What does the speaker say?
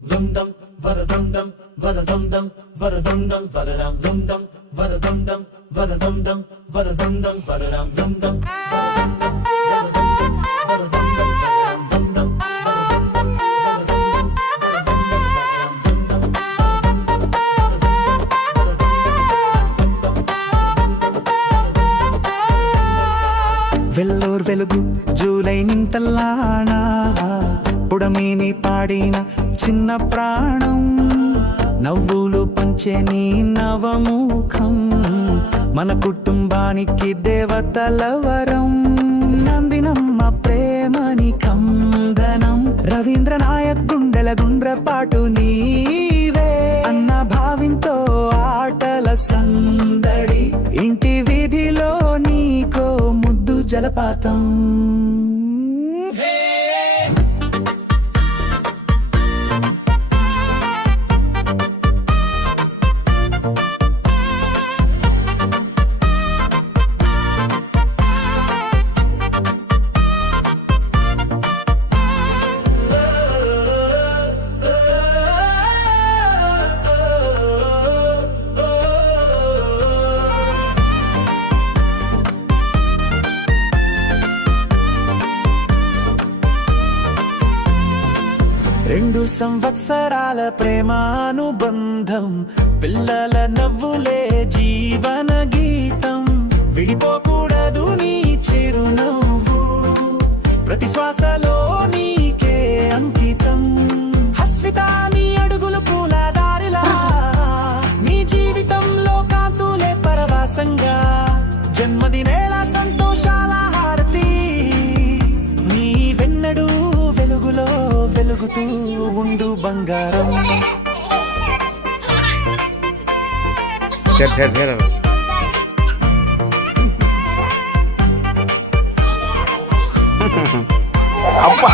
Dum-dum, va-da-dum-dum, va-da-dum-dum, va-da-dum-dum, va-da-dum, dum-dum, va-da-dum-dum, va-da-dum-dum, va-da-dum-dum, va-da-dum, dum-dum, va-da-dum-dum, va-da-dum-dum, va-da-dum-dum, va-da-dum, dum-dum, Vellore వెలుగు July నింతల్లానా పుడమిని పాడిన చిన్న ప్రాణం నవ్వులు పంచే నీ నవముఖం మన కుటుంబానికి దేవతల వరం నందినమ్మ ప్రేమని కందనం రవీంద్ర నాయక్ గుండెల గుండ్రపాటు నీవే అన్న భావింతో ఆటల సందడి ఇంటి వీధిలో నీకో ముద్దు జలపాతం రెండు సంవత్సరాల ప్రేమానుబంధం పిల్లల నవ్వులే జీవన గీతం విడిపోకూడదు నీ చిరునవ్వు ప్రతి శ్వాసలో నీకే అంకితం హస్విత నీ అడుగులు పూల దారిలా నీ జీవితంలో కాంతులే పరవాసంగా జన్మదినేళ సంతోషాల హారతి నీ వెన్నడు వెలుగులో వెలుగుతూ ఉండు బంగారం అబ్బా